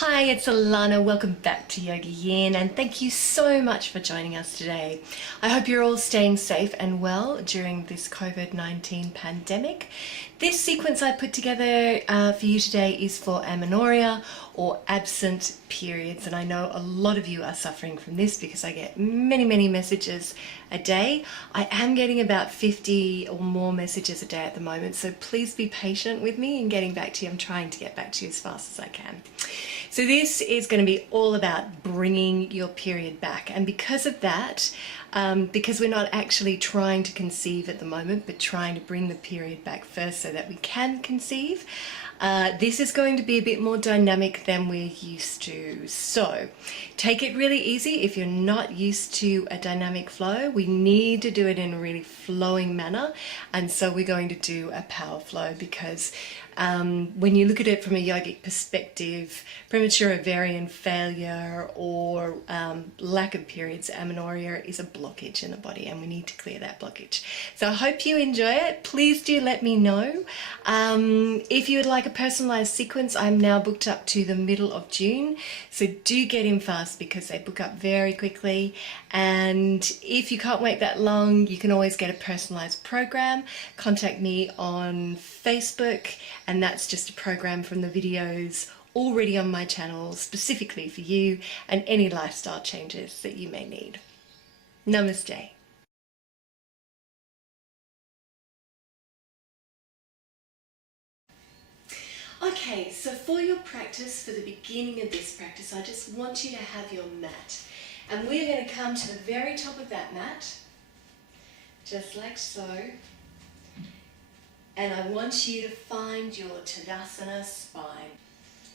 Hi, it's Allannah. Welcome back to Yogayin, and thank you so much for joining us today. I hope you're all staying safe and well during this COVID-19 pandemic. This sequence I put together for you today is for amenorrhea or absent periods, and I know a lot of you are suffering from this because I get many messages a day. I am getting about 50 or more messages a day at the moment, so please be patient with me in getting back to you. I'm trying to get back to you as fast as I can. So this is going to be all about bringing your period back, and because of that, because we're not actually trying to conceive at the moment but trying to bring the period back first so that we can conceive, this is going to be a bit more dynamic than we're used to. So take it really easy if you're not used to a dynamic flow. We need to do it in a really flowing manner, and so we're going to do a power flow because when you look at it from a yogic perspective, premature ovarian failure or lack of periods, amenorrhea, is a blockage in the body, and we need to clear that blockage. So I hope you enjoy it. Please do let me know. If you would like a personalized sequence, I'm now booked up to the middle of June, so do get in fast because they book up very quickly. And if you can't wait that long, you can always get a personalized program. Contact me on Facebook, and that's just a program from the videos already on my channel specifically for you and any lifestyle changes that you may need. Namaste. Okay, so for your practice, for the beginning of this practice, I just want you to have your mat. And we're going to come to the very top of that mat, just like so. And I want you to find your Tadasana spine.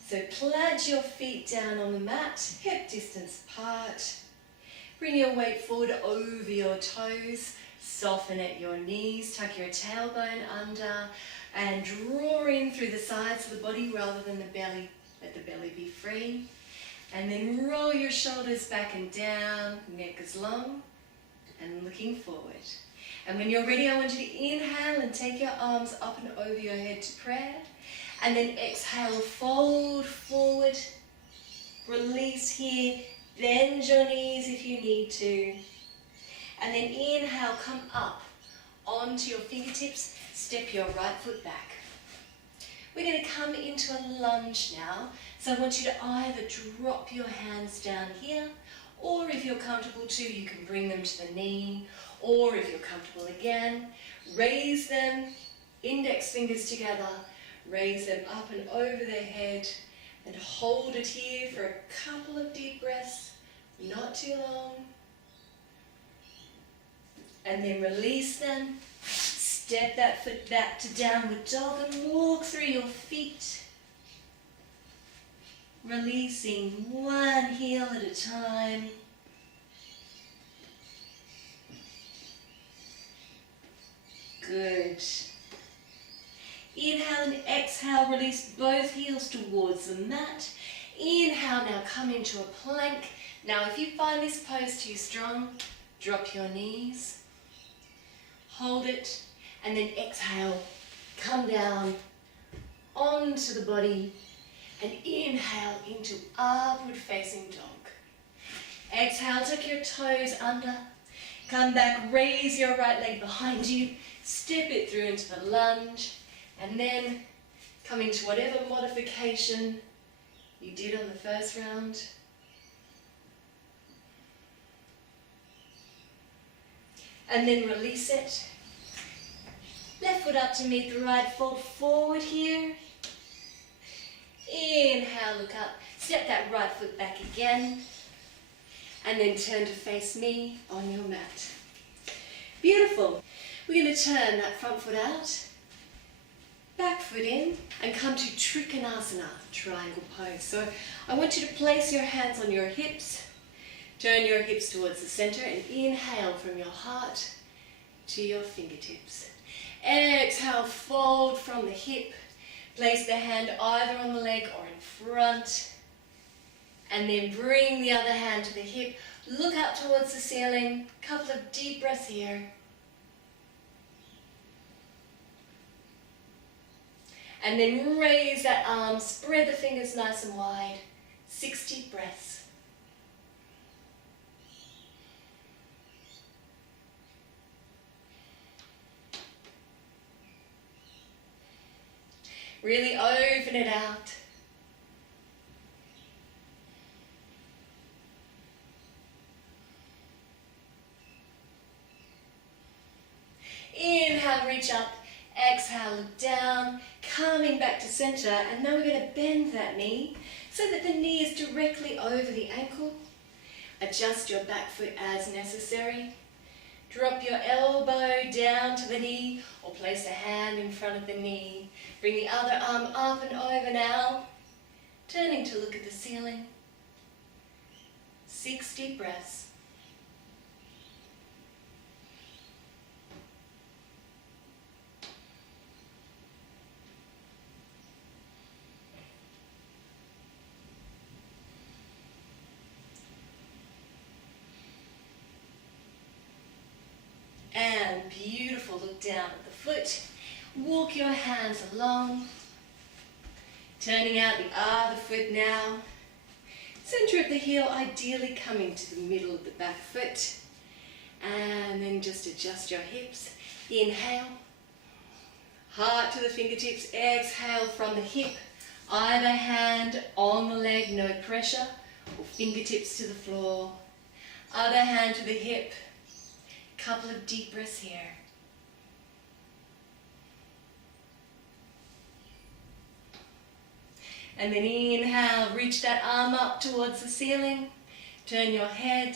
So plant your feet down on the mat, hip distance apart. Bring your weight forward over your toes. Soften at your knees, tuck your tailbone under, and draw in through the sides of the body rather than the belly. Let the belly be free. And then roll your shoulders back and down, neck is long, and looking forward. And when you're ready, I want you to inhale and take your arms up and over your head to prayer. And then exhale, fold forward, release here, bend your knees if you need to. And then inhale, come up onto your fingertips, step your right foot back. We're going to come into a lunge now, so I want you to either drop your hands down here, or if you're comfortable to, you can bring them to the knee, or if you're comfortable again, raise them, index fingers together, raise them up and over their head, and hold it here for a couple of deep breaths, not too long. And then release them. Step that foot back to downward dog and walk through your feet. Releasing one heel at a time. Good. Inhale and exhale, release both heels towards the mat. Inhale, now come into a plank. Now if you find this pose too strong, drop your knees. Hold it, and then exhale, come down onto the body, and inhale into upward facing dog. Exhale, tuck your toes under, come back, raise your right leg behind you, step it through into the lunge, and then come into whatever modification you did on the first round. And then release it. Left foot up to meet the right, fold forward here. Inhale, look up. Step that right foot back again. And then turn to face me on your mat. Beautiful. We're going to turn that front foot out, back foot in, and come to Trikonasana, triangle pose. So I want you to place your hands on your hips. Turn your hips towards the center and inhale from your heart to your fingertips. Exhale, fold from the hip. Place the hand either on the leg or in front. And then bring the other hand to the hip. Look up towards the ceiling. Couple of deep breaths here. And then raise that arm, spread the fingers nice and wide. 6 deep breaths. Really open it out. Inhale, reach up. Exhale, look down, coming back to center, and now we're going to bend that knee so that the knee is directly over the ankle. Adjust your back foot as necessary. Drop your elbow down to the knee or place a hand in front of the knee. Bring the other arm up and over now, turning to look at the ceiling. 6 deep breaths. And beautiful, look down at the foot. Walk your hands along. Turning out the other foot now. Center of the heel ideally coming to the middle of the back foot. And then just adjust your hips. Inhale. Heart to the fingertips. Exhale from the hip. Either hand on the leg, no pressure. Or fingertips to the floor. Other hand to the hip. Couple of deep breaths here. And then inhale, reach that arm up towards the ceiling. Turn your head.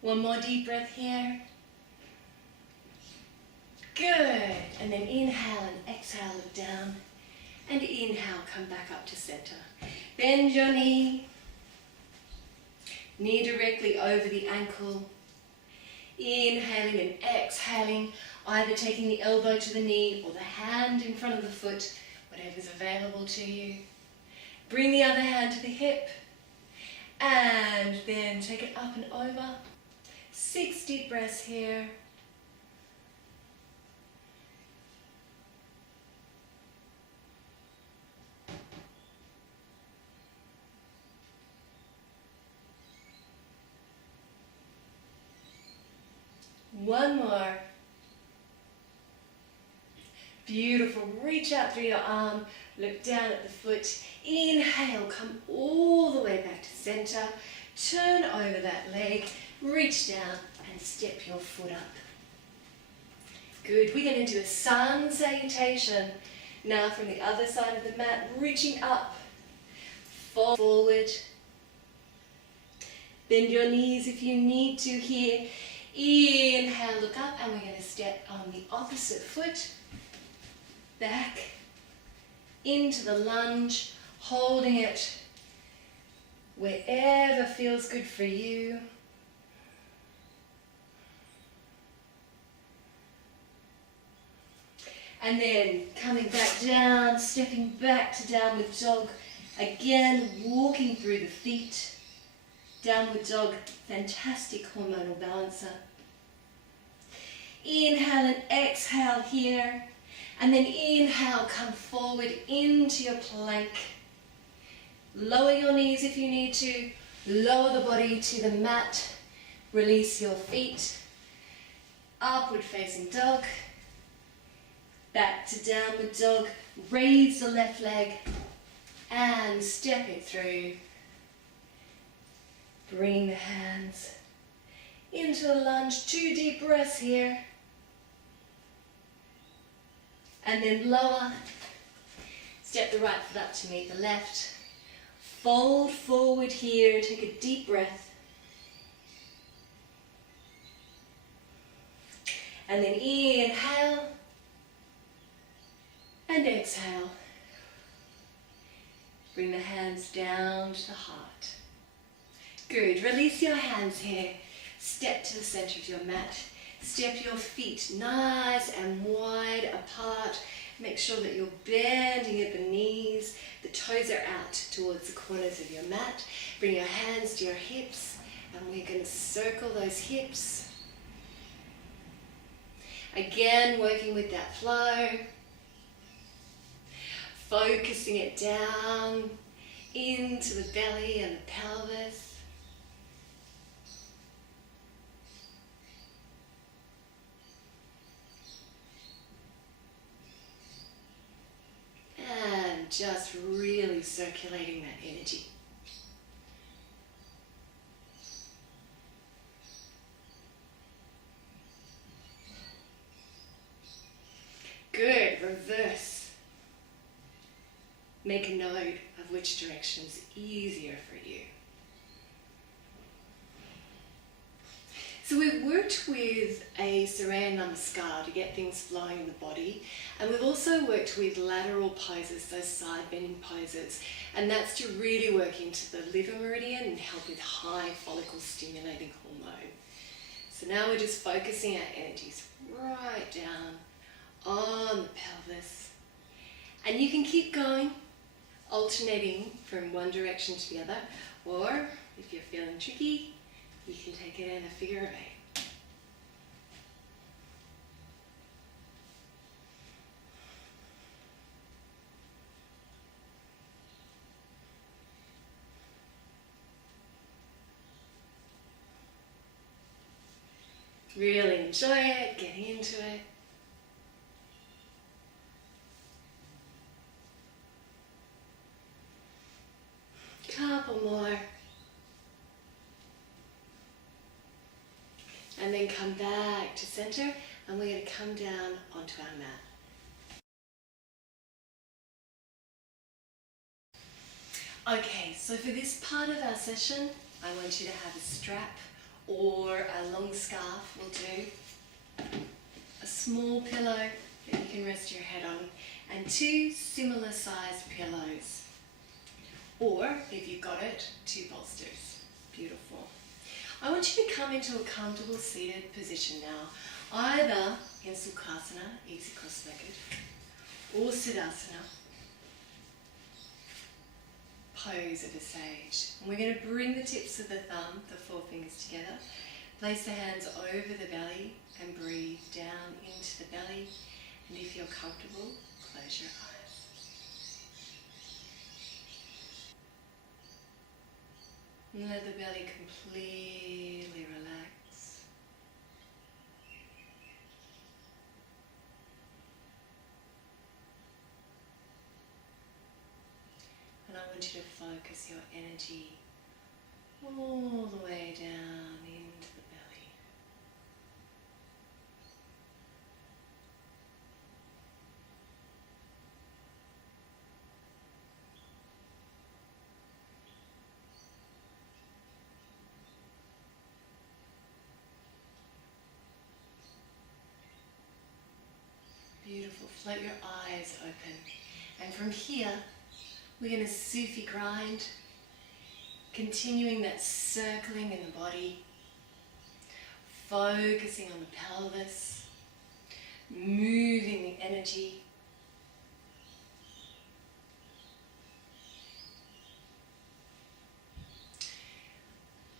One more deep breath here. Good. And then inhale and exhale, look down. And inhale, come back up to center. Bend your knee. Knee directly over the ankle. Inhaling and exhaling, either taking the elbow to the knee or the hand in front of the foot, whatever's available to you. Bring the other hand to the hip. And then take it up and over. 6 deep breaths here. One more. Beautiful. Reach out through your arm. Look down at the foot. Inhale. Come all the way back to center. Turn over that leg. Reach down and step your foot up. Good. We're going to do a sun salutation. Now from the other side of the mat, reaching up. Forward. Bend your knees if you need to here. Inhale, look up, and we're going to step on the opposite foot. Back. Into the lunge. Holding it wherever feels good for you. And then coming back down, stepping back to downward dog. Again, walking through the feet. Downward dog, fantastic hormonal balancer. Inhale and exhale here. And then inhale, come forward into your plank. Lower your knees if you need to. Lower the body to the mat. Release your feet. Upward facing dog. Back to downward dog. Raise the left leg and step it through. Bring the hands into a lunge. 2 deep breaths here. And then lower. Step the right foot up to meet the left. Fold forward here. Take a deep breath. And then inhale. And exhale. Bring the hands down to the heart. Good. Release your hands here. Step to the center of your mat. Step your feet nice and wide apart. Make sure that you're bending at the knees. The The toes are out towards the corners of your mat. Bring your hands to your hips, and we're going to circle those hips. Again, working with that flow. Focusing it down into the belly and the pelvis. And just really circulating that energy. Good, reverse. Make a note of which direction is easier for you. So we've worked with a Surya Namaskar to get things flowing in the body, and we've also worked with lateral poses, those side bending poses, and that's to really work into the liver meridian and help with high follicle stimulating hormone. So now we're just focusing our energies right down on the pelvis, and you can keep going, alternating from one direction to the other, or if you're feeling tricky, you can take it in a figure of 8. Really enjoy it, get into it. Couple more. And then come back to center, and we're going to come down onto our mat. Okay, so for this part of our session, I want you to have a strap or a long scarf will do, a small pillow that you can rest your head on, and 2 similar sized pillows. Or, if you've got it, 2 bolsters. Beautiful. I want you to come into a comfortable seated position now, either in Sukhasana, easy cross-legged, or Siddhasana, pose of a sage. And we're going to bring the tips of the thumb, the 4 fingers together, place the hands over the belly and breathe down into the belly. And if you're comfortable, close your eyes. And let the belly completely relax. And I want you to focus your energy all the way down into the belly. Beautiful. Float your eyes open. And from here, we're going to Sufi grind, continuing that circling in the body, focusing on the pelvis, moving the energy.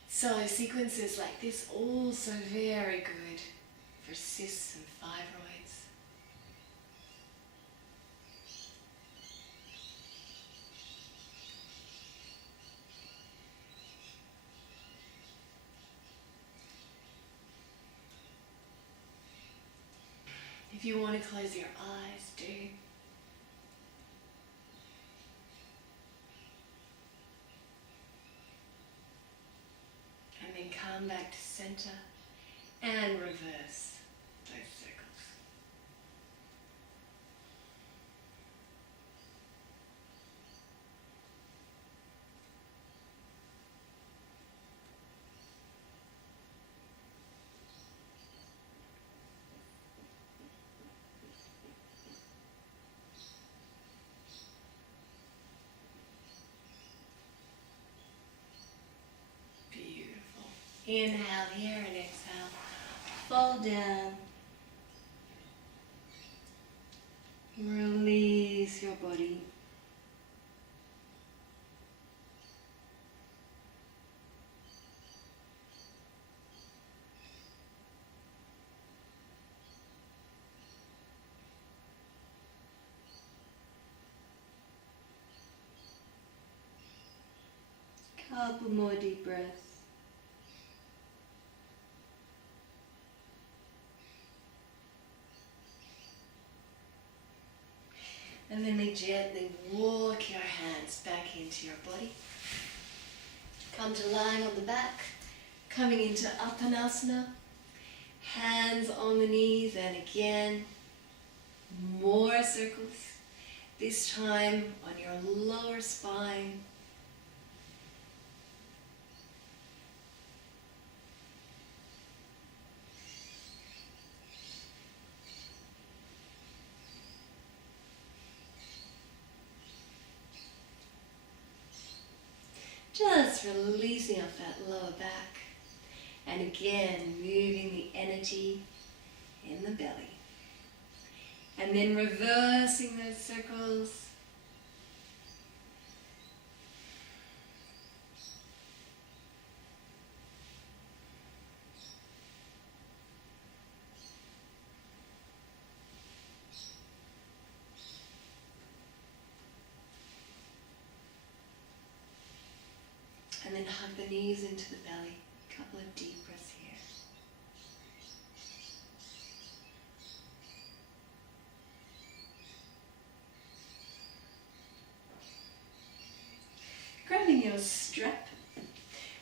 So sequences like this also very good for cysts and fibroids. If you want to close your eyes, do. And then come back to center and reverse those circles. Inhale here and exhale. Fall down. Release your body. Couple more deep breaths. And then gently walk your hands back into your body. Come to lying on the back, coming into Uttanasana. Hands on the knees, and again, more circles. This time on your lower spine. Just releasing off that lower back. And again, moving the energy in the belly. And then reversing those circles. And then hug the knees into the belly. A couple of deep breaths here. Grabbing your strap,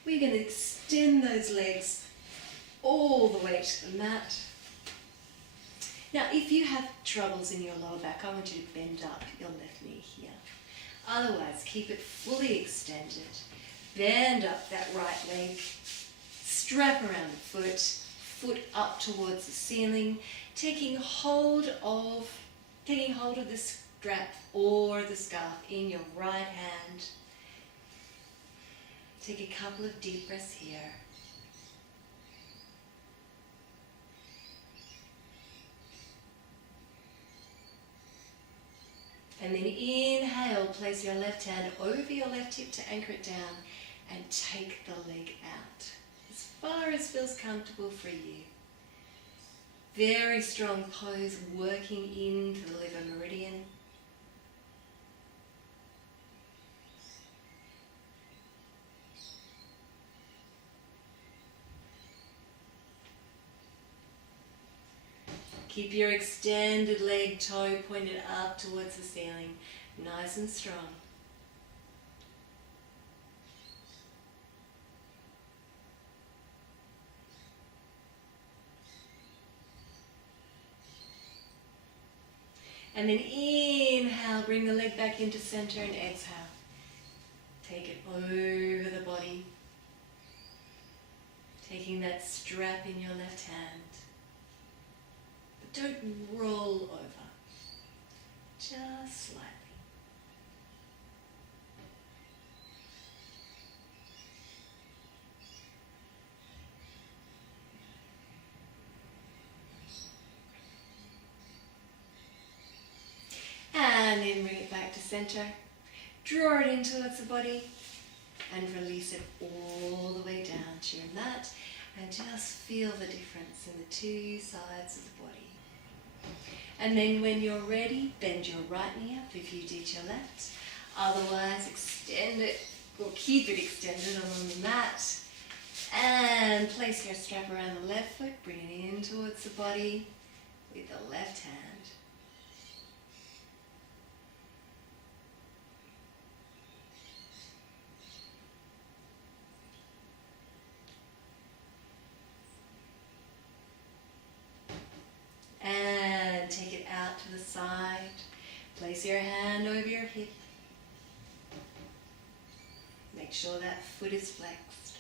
we're going to extend those legs all the way to the mat. Now, if you have troubles in your lower back, I want you to bend up your left knee here. Otherwise, keep it fully extended. Bend up that right leg, strap around the foot up towards the ceiling, taking hold of the strap or the scarf in your right hand. Take a couple of deep breaths here. And then inhale, place your left hand over your left hip to anchor it down and take the leg out as far as feels comfortable for you. Very strong pose, working into the liver meridian. Keep your extended leg toe pointed up towards the ceiling, nice and strong. And then inhale, bring the leg back into center, and exhale. Take it over the body. Taking that strap in your left hand. But don't roll over. Just slightly. And then bring it back to center. Draw it in towards the body and release it all the way down to your mat, and just feel the difference in the two sides of the body. And then when you're ready, bend your right knee up if you did your left. Otherwise, extend it or keep it extended on the mat. And place your strap around the left foot, bring it in towards the body with the left hand. And take it out to the side. Place your hand over your hip. Make sure that foot is flexed.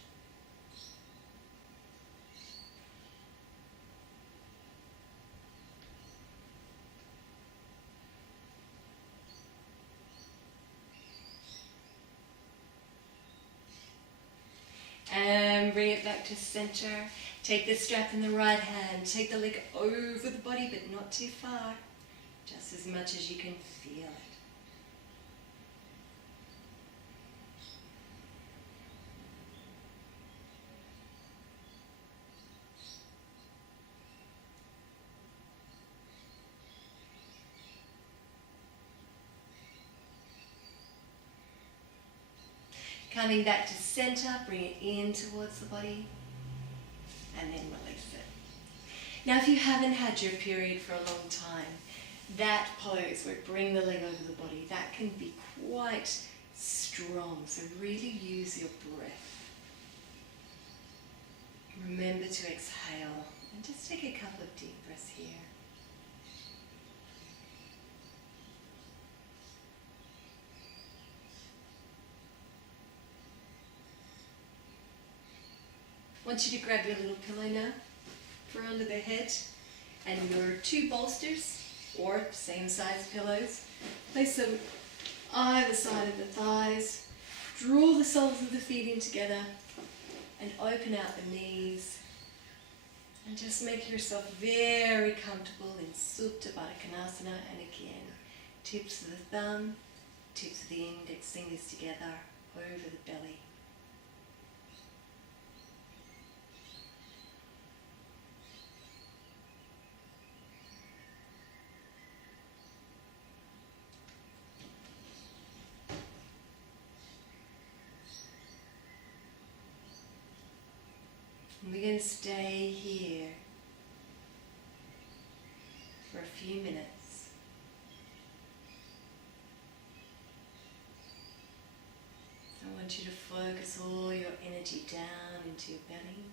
And bring it back to center. Take the strap in the right hand. Take the leg over the body, but not too far. Just as much as you can feel it. Coming back to center, bring it in towards the body, and then release it. Now if you haven't had your period for a long time, that pose where bring the leg over the body, that can be quite strong, so really use your breath. Remember to exhale and just take a couple of deep breaths here. I want you to grab your little pillow now for under the head and your two bolsters or same size pillows. Place them either side of the thighs. Draw the soles of the feet in together and open out the knees. And just make yourself very comfortable in Supta Baddha Konasana, and again, tips of the thumb, tips of the index fingers together over the belly. And we're going to stay here for a few minutes. I want you to focus all your energy down into your belly.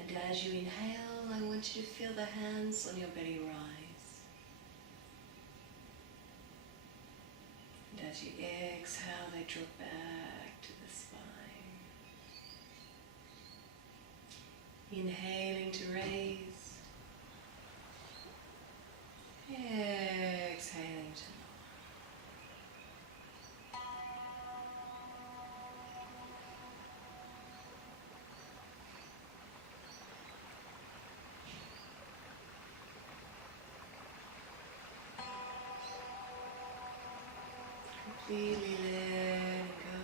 And as you inhale, I want you to feel the hands on your belly rise. And as you exhale, they drop back to the spine. Inhaling to raise. Exhaling to completely let it go.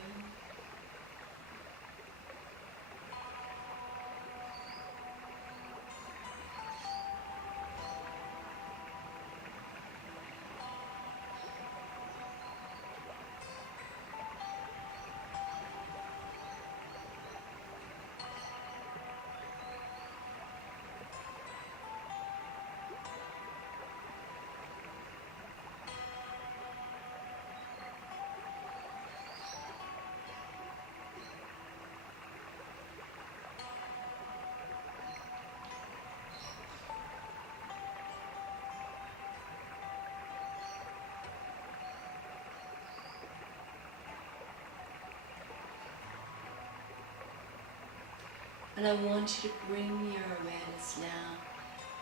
And I want you to bring your awareness now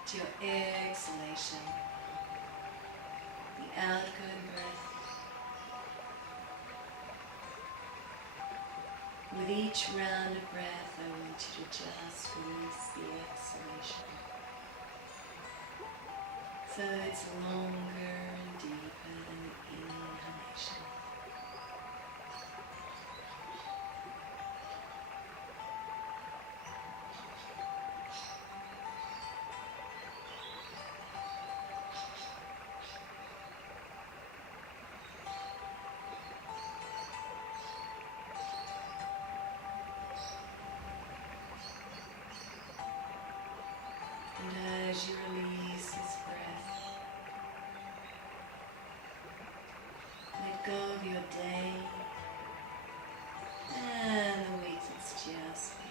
to your exhalation, the outgoing breath. With each round of breath, I want you to just release the exhalation, so that it's longer and deeper than the inhalation. And as you release this breath, let go of your day and the week that's just been.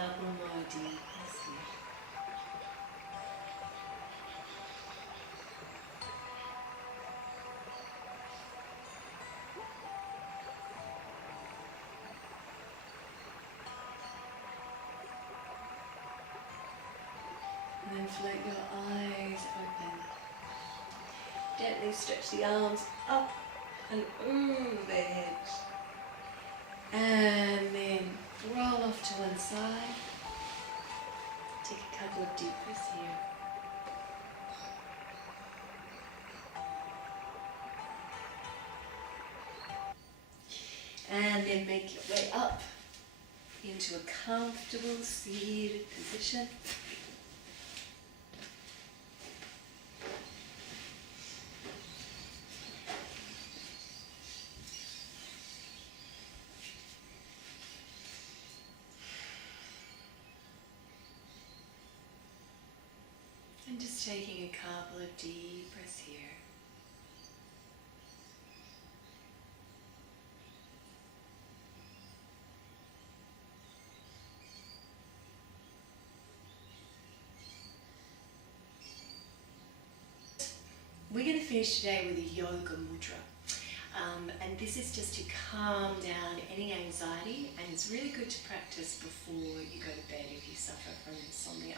Couple more deep breaths here. And then float your eyes open. Gently stretch the arms up and overhead. And then roll off to one side. Take a couple of deep breaths here. And then make your way up into a comfortable seated position. And just taking a couple of deep breaths here. We're going to finish today with a yoga mudra. And this is just to calm down any anxiety, and it's really good to practice before you go to bed if you suffer from insomnia.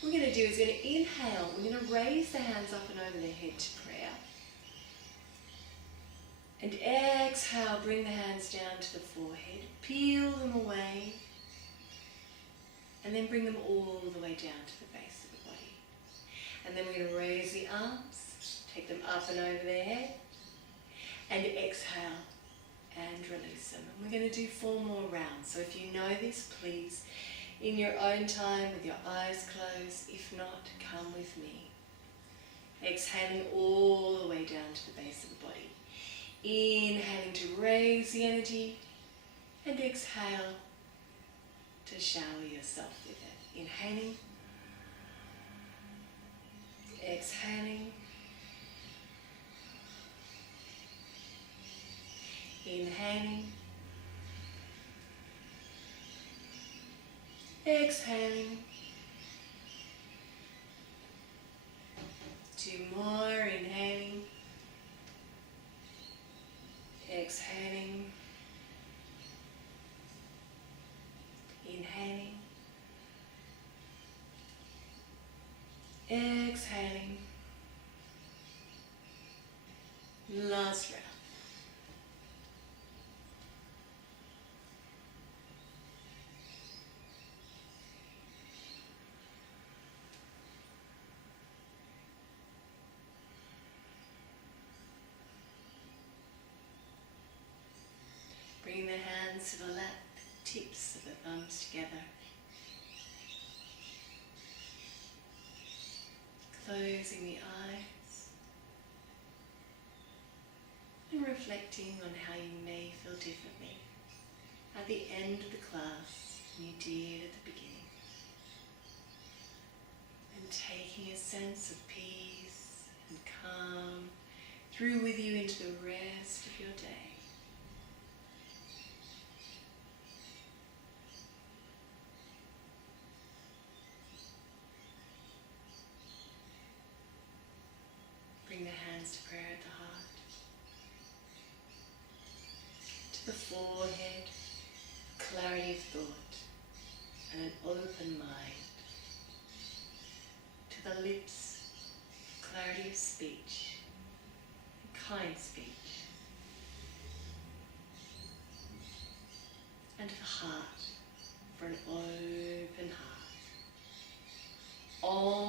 What we're going to do is we're going to inhale, we're going to raise the hands up and over the head to prayer. And exhale, bring the hands down to the forehead, peel them away, and then bring them all the way down to the base of the body. And then we're going to raise the arms, take them up and over their head, and exhale and release them. And we're going to do 4 more rounds. So if you know this, please, in your own time with your eyes closed. If not, come with me. Exhaling all the way down to the base of the body. Inhaling to raise the energy, and exhale to shower yourself with it. Inhaling, exhaling, inhaling, exhaling. 2 more, inhaling, exhaling, inhaling, exhaling. Last round. Bring the hands to the lap, tips of the thumbs together. Closing the eyes and reflecting on how you may feel differently at the end of the class than you did at the beginning. And taking a sense of peace and calm through with you into the rest of your day. Bring the hands to prayer at the heart, to the forehead, clarity of thought and an open mind, to the lips, clarity of speech and kind speech, and to the heart for an open heart. All